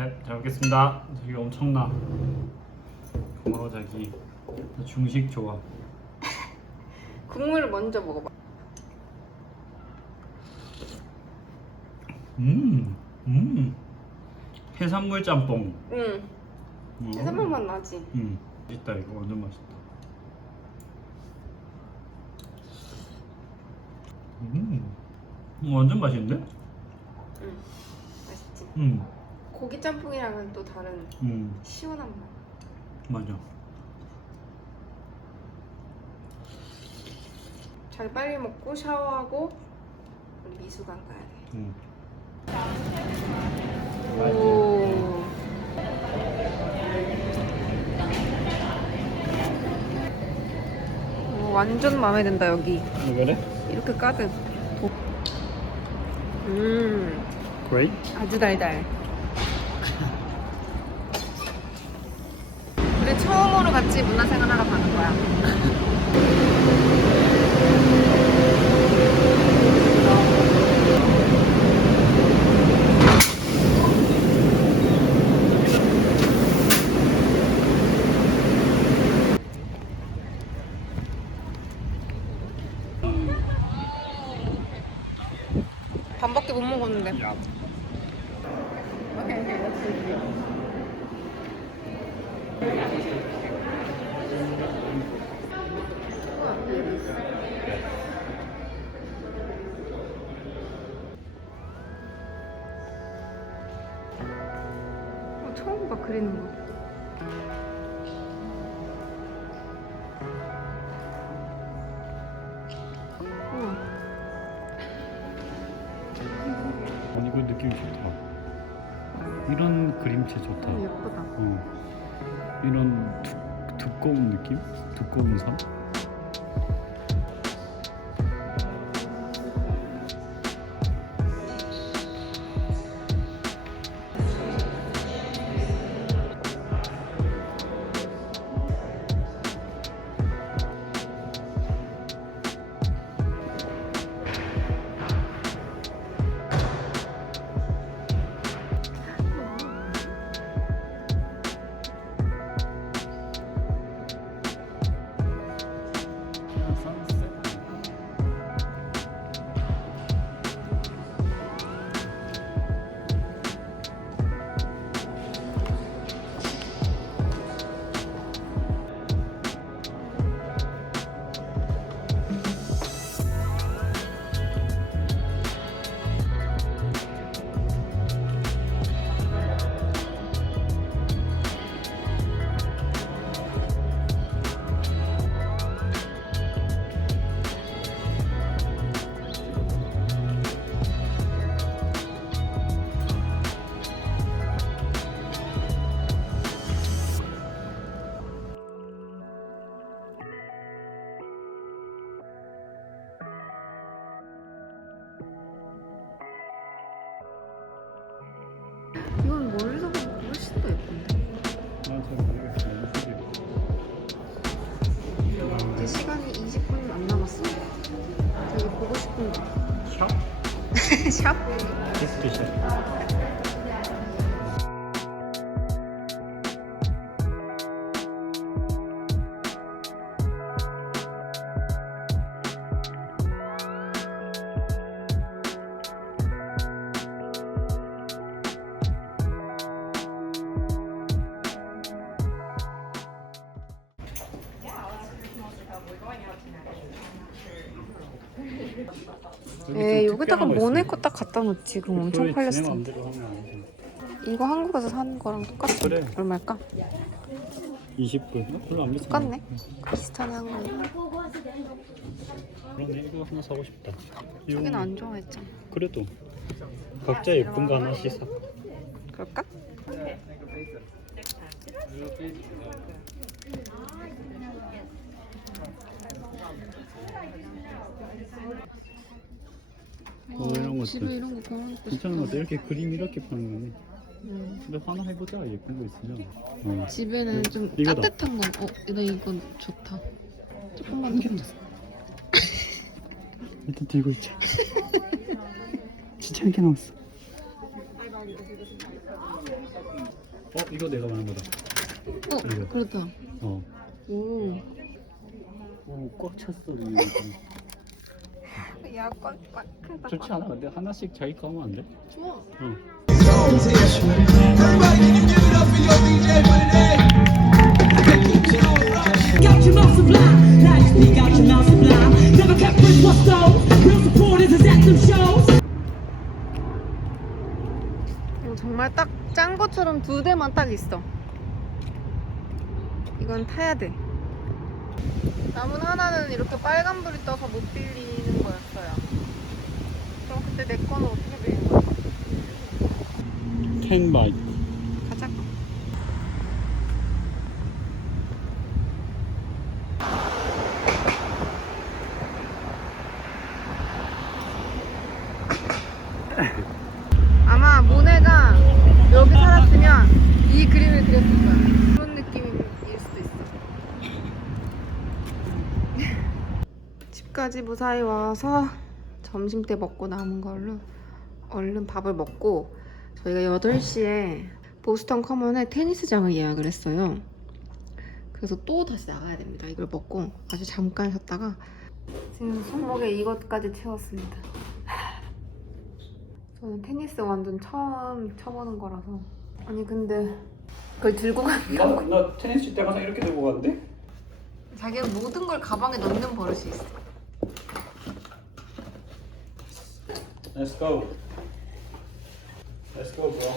네, 잘 먹겠습니다. 저기 엄청나. 고마워 자기. 나 중식 좋아. 국물을 먼저 먹어봐. 해산물 짬뽕. 해산물 맛 나지? 맛있다 이거 완전 맛있다. 완전 맛있는데? 맛있지? 고기 짬뽕이랑은 또 다른 시원한 맛. 맞아. 자기 빨리 먹고 샤워하고 우리 미술관 가야 돼. 오. 오, 완전 마음에 든다 여기. 그래? 이렇게 가득. Great. 아주 달달. 우리 처음으로 같이 문화생활하러 가는 거야. 반밖에 못 먹었는데. 야. 처음 봐 그리는 거. 우와. 아니 이거 느낌 좋다. 이런 그림체 좋다. 예쁘다. 이런 두꺼운 느낌? 두꺼운 선? 이건 멀리서 보면 훨씬 더 예쁜데. 난 잘 모르겠어. 이제 시간이 20분 안 남았어. 되게 보고 싶은 거. 샵? 샵? 디스크 샵. 에이 여기다가 모네 거 딱 갖다 놓지. 그럼 엄청 팔렸을 내 텐데. 맘대로 하면 안 돼. 이거 한국에서 사는 거랑 똑같아. 그래. 얼마일까? 20불? 별로 안 비싸. 똑같네. 비슷하네 한국. 그러네. 이거 하나 사고 싶다. 저기는 안 좋아했잖아. 그래도 각자 예쁜 거 하나씩 사. 그럴까? 이런 것도 집에 이런 거 걸어놓고 싶다. 괜찮은 것 같아. 이렇게 그림 이렇게 파는 거네. 근데 하나 해보자. 예쁜 거 있으면. 집에는 좀 이거다. 따뜻한 거. 나 이건 좋다. 조금만 더. 일단 들고 있자. 진짜 한 개 남았어. 이거 내가 말한 거다. 이거. 그렇다. 어. 오. 오, 꽉 찼어. 야, 꽉 크다. 좋지 않아? 근데 하나씩 자기 거 하면 안 돼? 좋아. 응. Got your mouth sublime, now you speak out your mouth sublime. Never kept friends with souls, real supporters is at them shows. 정말 딱 짠 것처럼 두 대만 딱 있어. 이건 타야 돼. 남은 하나는 이렇게 빨간불이 떠서 못 빌리는 거였어요. 그럼 그때 내 거는 어떻게 빌린 거야? 캔바이크. 가자. 아마 모네가 여기 살았으면 이 그림을 그렸을 거야. 그런 느낌일 수도 있어. 집까지 무사히 와서 점심 때 먹고 남은 걸로 얼른 밥을 먹고 저희가 8시에 보스턴 커먼에 테니스장을 예약을 했어요. 그래서 또 다시 나가야 됩니다. 이걸 먹고 아주 잠깐 쉬었다가 지금 손목에 이것까지 채웠습니다. 저는 테니스 완전 처음 쳐보는 거라서. 아니 근데 그걸 들고 간다고? 나 테니스 칠 때 항상 이렇게 들고 가는데? 자기가 모든 걸 가방에 넣는 버릇이 있어. Let's go. Let's go, bro.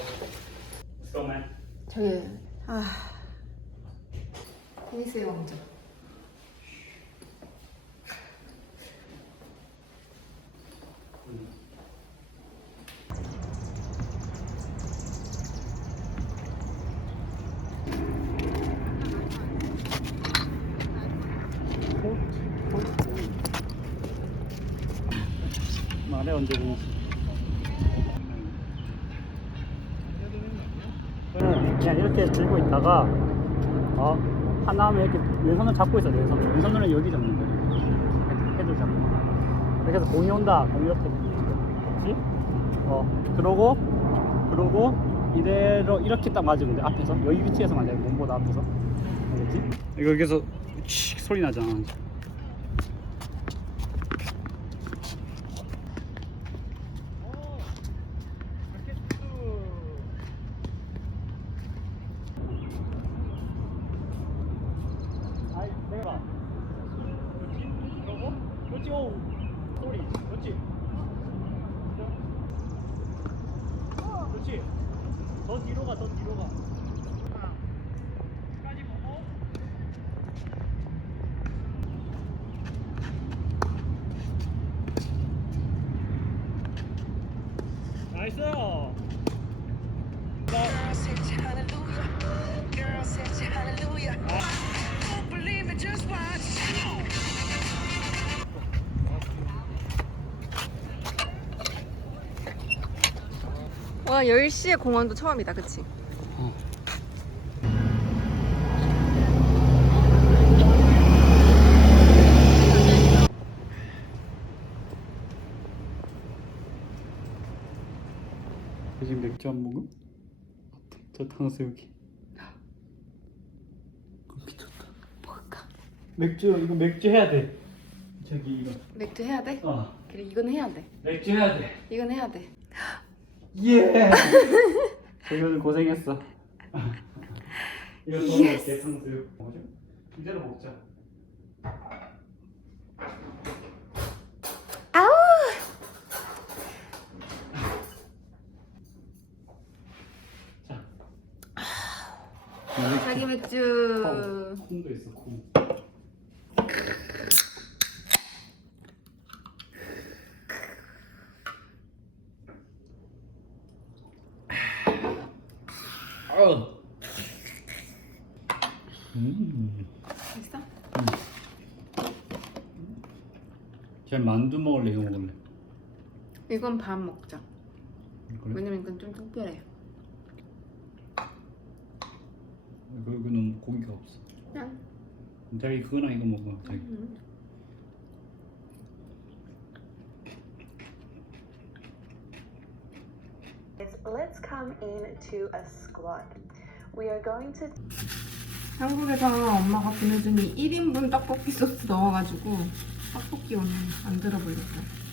Let's go, man. 저희 테니스의 왕자. 말해 언제 보니? 그냥 이렇게 들고 있다가 하나 하면 이렇게 왼손을 잡고 있어. 왼손으로 여기 잡는 거야. 헤드 잡는 거. 이렇게 해서 공이 온다. 공이 이렇게 그렇지? 그러고 이대로 이렇게 딱 맞으면 돼. 앞에서 여기 위치에서 맞아요. 몸보다 앞에서. 알겠지? 이거 여기서 칙 소리 나잖아. 내가 그렇지? 그러고 그렇지. 오 소리 그렇지. 그렇지. 더 뒤로 가. 끝까지 보고. 나이스. Girl said hallelujah. Girl said hallelujah. Don't believe it, just watch. 와 10시에 공원도 처음이다. 그치? 지금 맥주 안 먹음? 저 탕수육이 미쳤다. 먹을까? 맥주 이거 맥주 해야 돼. 저기 이거 맥주 해야 돼? 그래 이건 해야 돼. 맥주 해야 돼. 이건 해야 돼. 예. 저기는 고생했어. 이거 더 먹을게. 탕수육 뭐죠? 이대로 먹자. 아우. 자기 맥주. 콩도 있어. 콩. 맛있어? 쟤 만두 먹을래? 이거 먹을래? 이건 밥 먹자. 그래? 왜냐면 이건 좀 특별해. 이거는 고기가 없어. 그냥. 자기 그거랑 이거 먹어. 자기. let's come into a squat. We are going to 한국에서 엄마가 보내준 이 1인분 떡볶이 소스 넣어가지고 떡볶이 오늘 만들어 보려고요.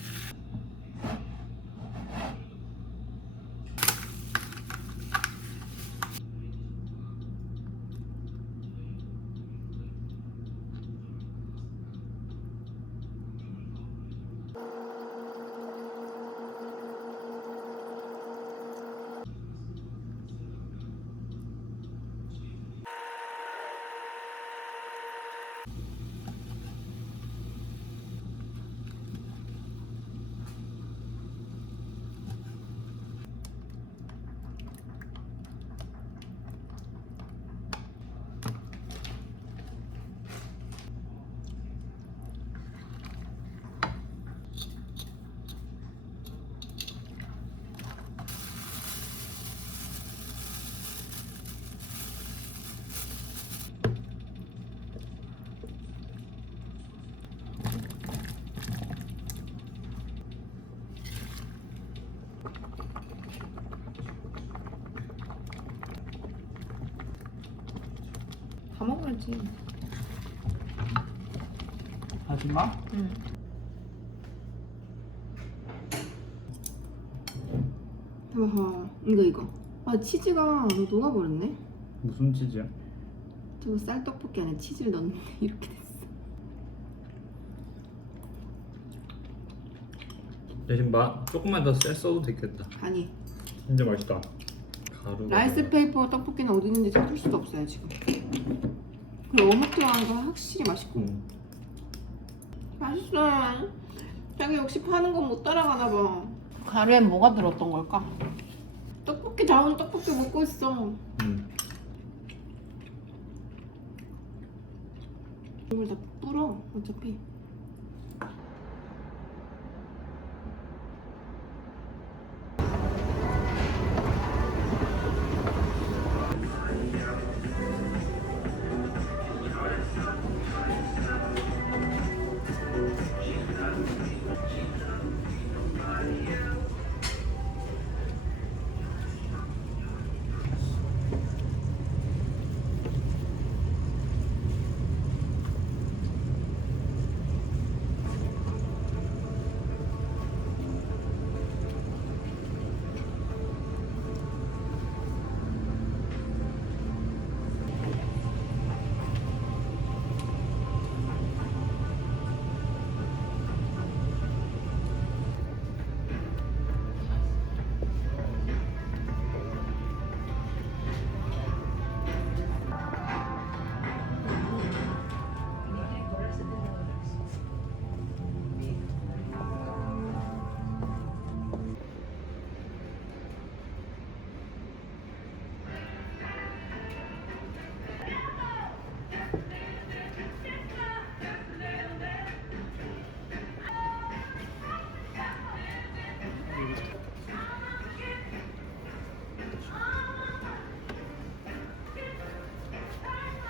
다 먹어야지. 하지마. 응. 봐봐. 이거. 아 치즈가 녹아버렸네. 무슨 치즈야? 저거 쌀떡볶이 안에 치즈를 넣었는데 이렇게 됐어. 대신 조금만 더 써도 되겠다. 아니 진짜 맛있다. 가루. 라이스 페이퍼 떡볶이는 어디 있는지 찾을 수도 없어요 지금. 그 어묵 들어간 거 확실히 맛있고. 맛있어. 자기 역시 파는 건 못 따라가나 봐. 가루엔 뭐가 들었던 걸까? 떡볶이 다운 떡볶이 먹고 있어. 이걸 다 불어 어차피.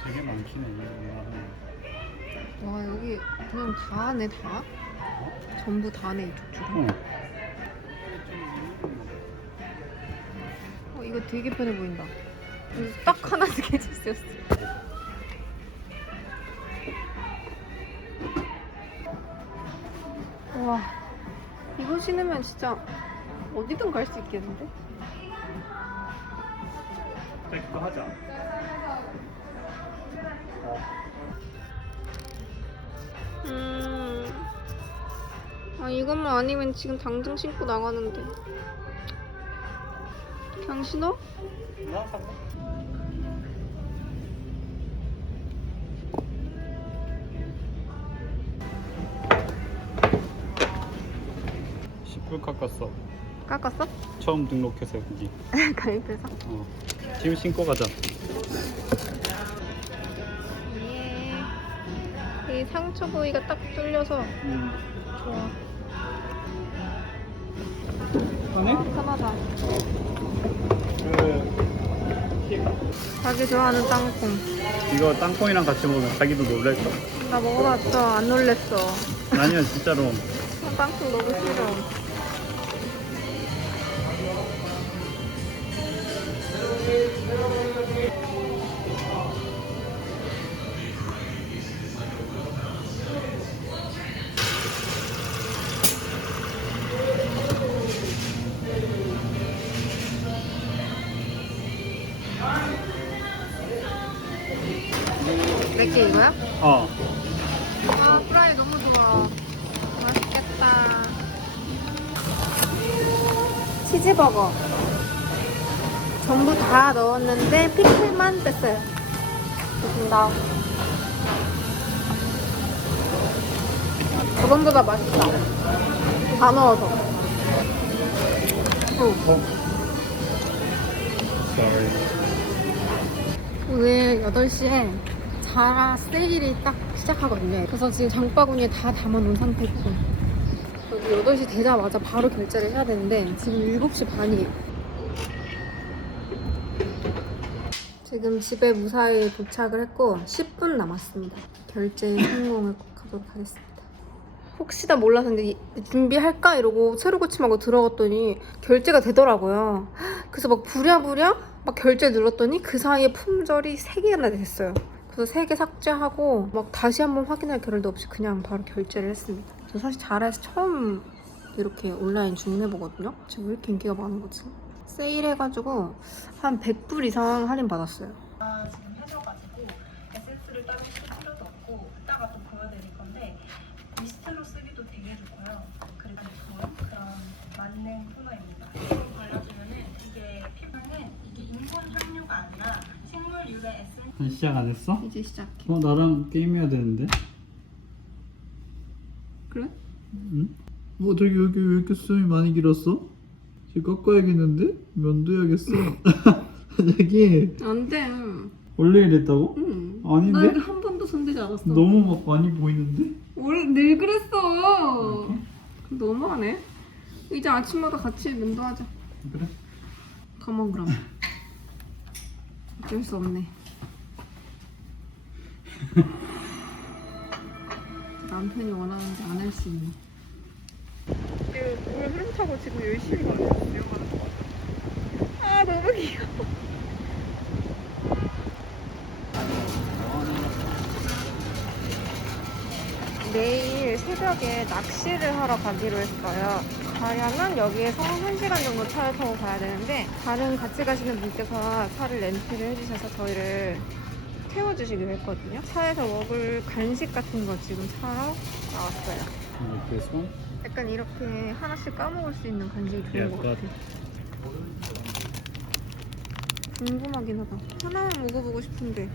되게 많긴 해. 와 여기 그냥 다 하네 다? 전부 다네 이쪽 줄은. 이거 되게 편해 보인다. 그래서 딱 하나 스케줄 쓰였어. 와 이거 신으면 진짜 어디든 갈 수 있겠는데? 그거 하자. 아 이것만 아니면 지금 당장 신고 나가는데. 그냥 신어? 나 상관. $10 깎았어. 깎았어? 처음 등록해서 여기. 가입해서? 지금 신고 가자. 예. 이 상처 부위가 딱 뚫려서 좋아. 편해? 편하다. 그 자기 좋아하는 땅콩. 이거 땅콩이랑 같이 먹으면 자기도 놀랄까? 나 먹어봤어. 안 놀랬어. 아니야 진짜로. 땅콩 너무 싫어. 내게 이거야? 어. 아, 프라이 너무 좋아. 맛있겠다. 치즈버거. 전부 다 넣었는데 피클만 뺐어요. 좋습니다. 저번보다 맛있다. 다 넣어서. Sorry. 오늘 8시에 자라 세일이 딱 시작하거든요. 그래서 지금 장바구니에 다 담아놓은 상태고 여기 8시 되자마자 바로 결제를 해야 되는데 지금 7시 반이에요. 지금 집에 무사히 도착을 했고 10분 남았습니다. 결제 성공을 꼭 하도록 하겠습니다. 혹시나 몰라서 근데 준비할까 이러고 새로 고침하고 들어갔더니 결제가 되더라고요. 그래서 막 부랴부랴 막 결제 눌렀더니 그 사이에 품절이 3개나 됐어요. 그래서 3개 삭제하고 막 다시 한번 확인할 겨를도 없이 그냥 바로 결제를 했습니다. 저 사실 자라에서 처음 이렇게 온라인 주문해보거든요. 지금 왜 이렇게 인기가 많은 거지? 세일해가지고 한 100불 이상 할인 받았어요. 지금 해줘가지고 에센스를 따로 쓸 필요도 없고 이따가 또 보여드릴 건데 미스트로 쓰기도 되게 좋고요. 그리고 그런 만능 토너입니다. 이걸 발라주면은 이게 피부는 이게 인공 향료가 아니라 식물 유래 에센스. 시작 안 했어? 이제 시작해. 나랑 게임해야 되는데. 그래? 응? 저기 여기 왜 이렇게 수염이 많이 길었어? 지금 깎아야겠는데? 면도해야겠어. 자기 안 돼. 원래 이랬다고? 응. 아닌데? 나 한 번도 손대지 않았어. 너무 막 많이 보이는데? 원래 늘 그랬어. 너무하네. 이제 아침마다 같이 면도하자. 그래? 가만 그럼. 어쩔 수 없네. 남편이 원하는데 안 할 수 있네. 물 흐름 타고 지금 열심히 가고 있어요. 아 너무 귀여워. 내일 새벽에 낚시를 하러 가기로 했어요. 가려면 여기에서 1시간 정도 차를 타고 가야 되는데 다른 같이 가시는 분께서 차를 렌트를 해주셔서 저희를 태워주시기로 했거든요. 차에서 먹을 간식 같은 거 지금 사러 나왔어요. 그래서? 약간 이렇게 하나씩 까먹을 수 있는 간식이 좋은 것 같아. 궁금하긴 하다. 하나만 먹어보고 싶은데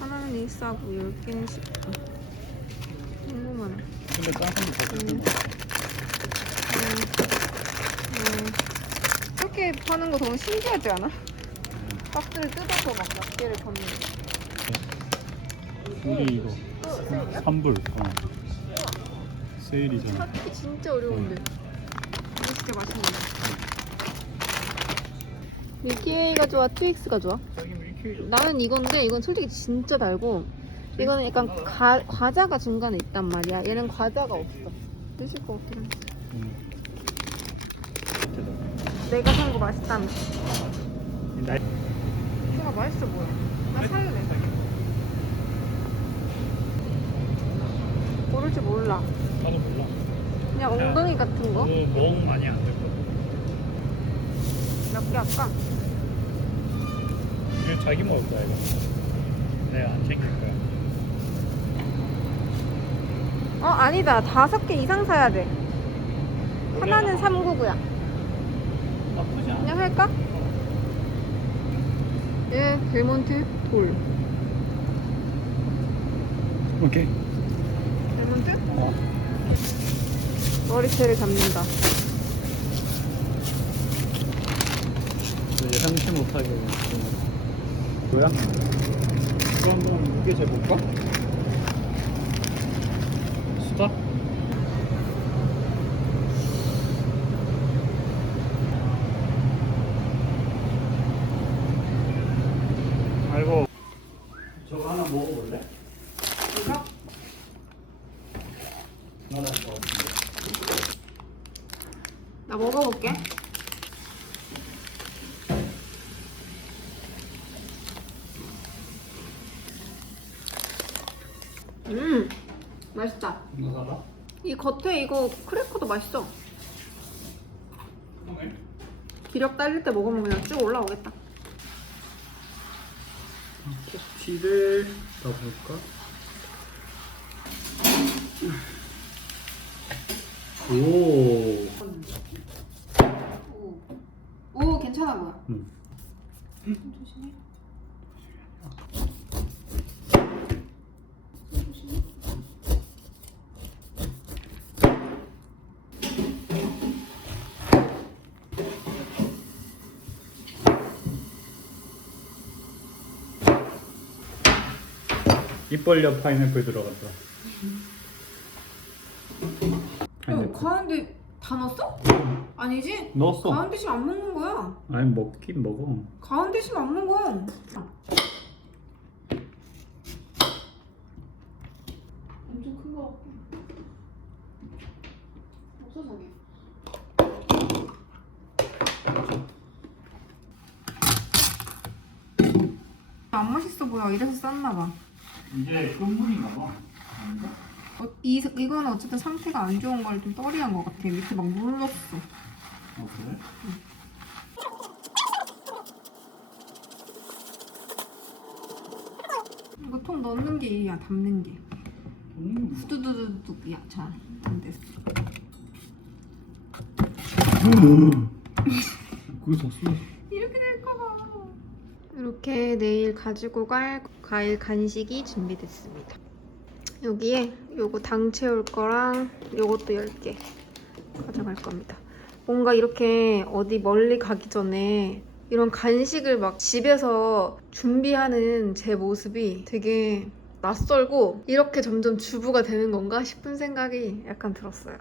하나는 1싸고 10개는 10분. 궁금하네. 근데 딴 사람 더 좋은 거 이렇게 파는 거 너무 신기하지 않아? 박스를 뜯어서 막 낱개를 받는 거. 이게 이거 세일이야? 3불 세일이잖아. 찾기 진짜 어려운데. 이거 진짜 맛있네. 밀키웨이가 좋아? 트윅스가 좋아? 나는 이건데 이건 솔직히 진짜 달고 이거는 약간 과자가 중간에 있단 말이야. 얘는 과자가 없어. 드실 거 같긴 해. 내가 산 거 맛있다며. 이거가 맛있어 보여. 나 살래. 고를 줄 몰라. 나도 몰라. 그냥 엉덩이 같은 거? 너무 많이 안 되고. 몇 개 할까? 이거 자기 먹을 거야 이거. 내가 안 챙길 거야. 아니다. 5개 이상 사야 돼. 하나는 399야. 나쁘지 않아. 그냥 할까? 예, 델몬트 돌. 오케이. 델몬트? 어. 머리채를 잡는다. 예상치 못하게 뭐야? 이거 한번 무게 재볼까? 수다? 아이고 저거 하나 먹어볼래? 이거? 나는 뭐 나 먹어볼게. 맛있다. 이거 사라? 이 겉에 이거 크래커도 맛있어. 기력 딸릴 때 먹으면 그냥 쭉 올라오겠다. 티를 넣어볼까? 오. 오 괜찮아 보여. 응. 조심해. 입 벌려 파인애플 들어갔다. 야, 가운데 다 넣었어? 아니지? 넣었어. 가운데 심 안 먹는 거야. 아니 먹긴 먹어. 가운데 심 안 먹어. 엄청 큰 거 같고. 없어 저기. 안 맛있어 보여. 이래서 쌌나 봐. 이게 끝물인가 봐. 이거는 어쨌든 상태가 안 좋은 걸 좀 떨이한 것 같아. 밑에 막 물렀어. 그래? 이거 통 넣는 게 일이야, 담는 게. 후두두두둑, 야, 자, 안 됐어. 그게 더 쓰. 이렇게 될까 봐. 이렇게 내일 가지고 갈 과일 간식이 준비됐습니다. 여기에 요거 당 채울 거랑 요것도 10개 가져갈 겁니다. 뭔가 이렇게 어디 멀리 가기 전에 이런 간식을 막 집에서 준비하는 제 모습이 되게 낯설고 이렇게 점점 주부가 되는 건가 싶은 생각이 약간 들었어요.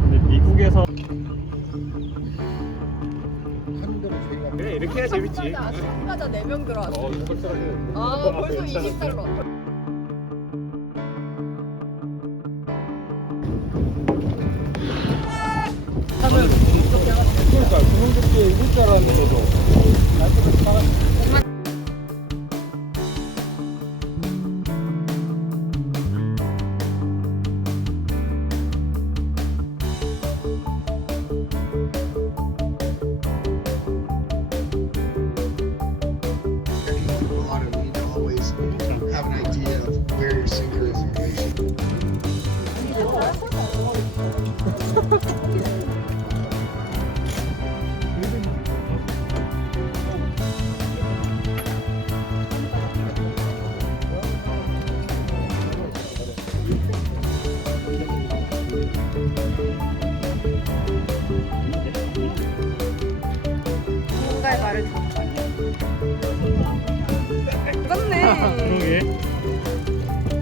근데 미국에서 그래 이렇게 해야 재밌지. 참가자 4명 들어왔어. 아, 벌써 20달러. 그러니까 그놈들끼리 이길 줄 알았는데도. A lot of need to always have an idea of where your sinker is in relation. 누군가의 말을 듣고 맞네. 그러게.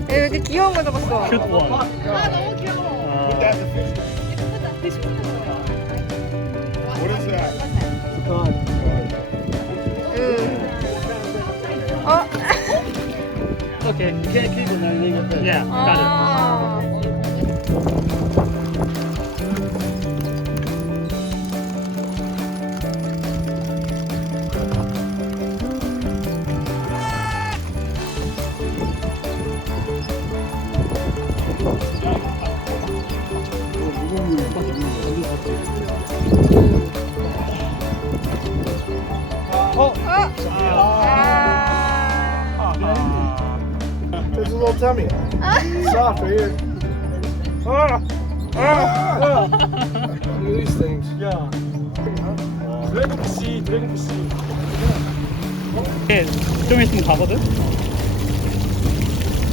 왜 이렇게 귀여운 거 잡았어? 슛 원. 아, 너무 귀여워. 어? Okay, you can't keep it now. Yeah, got it. 아. There's a little tummy. Soft right here. Look at these things. 야. 드래곤피쉬. 좀 있으면 가거든?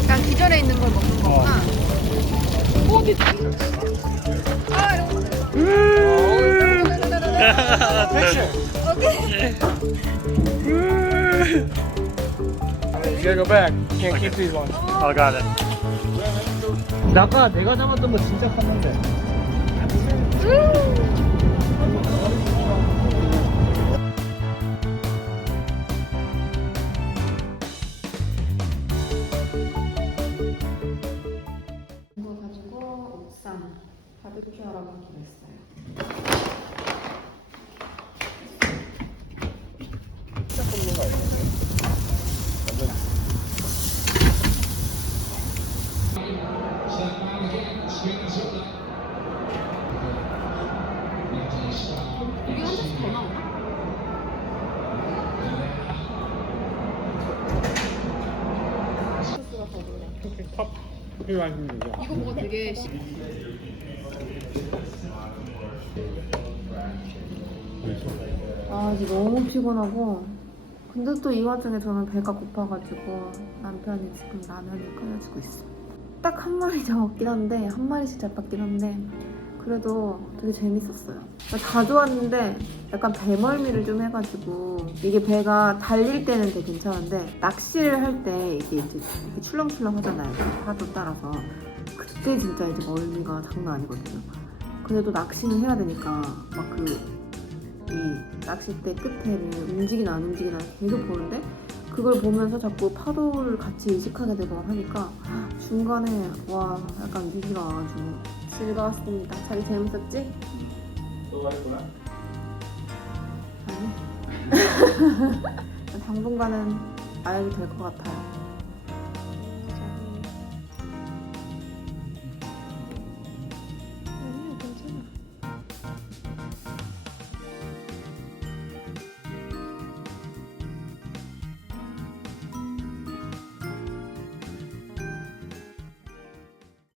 약간 기절해 있는 걸 먹는 거구나. You gotta go back. Can't keep these ones. I got it. 아까 내가 잡았던 거 진짜 컸는데. 이거 가지고 옥상 바베큐 하러 가기로 했어요. 커피 마시는 거. 이거 뭐가 되게 아 이제 너무 피곤하고 근데 또 이 와중에 저는 배가 고파가지고 남편이 지금 라면을 끓여주고 있어요. 딱 한 마리 잡았긴 한데 한 마리씩 잡았긴 한데 그래도 되게 재밌었어요. 다 좋았는데 약간 배멀미를 좀 해가지고 이게 배가 달릴 때는 되게 괜찮은데 낚시를 할 때 이게 이제 이렇게 출렁출렁 하잖아요. 파도 따라서 그때 진짜 이제 멀미가 장난 아니거든요. 그래도 낚시는 해야 되니까 막 이 낚싯대 끝에를 움직이나 안 움직이나 계속 보는데 그걸 보면서 자꾸 파도를 같이 의식하게 되고 하니까 중간에 와 약간 위기가 와가지고 즐거웠습니다. 자기 재밌었지? 또 할 거야? 아니 당분간은 안 해도 될 것 같아요.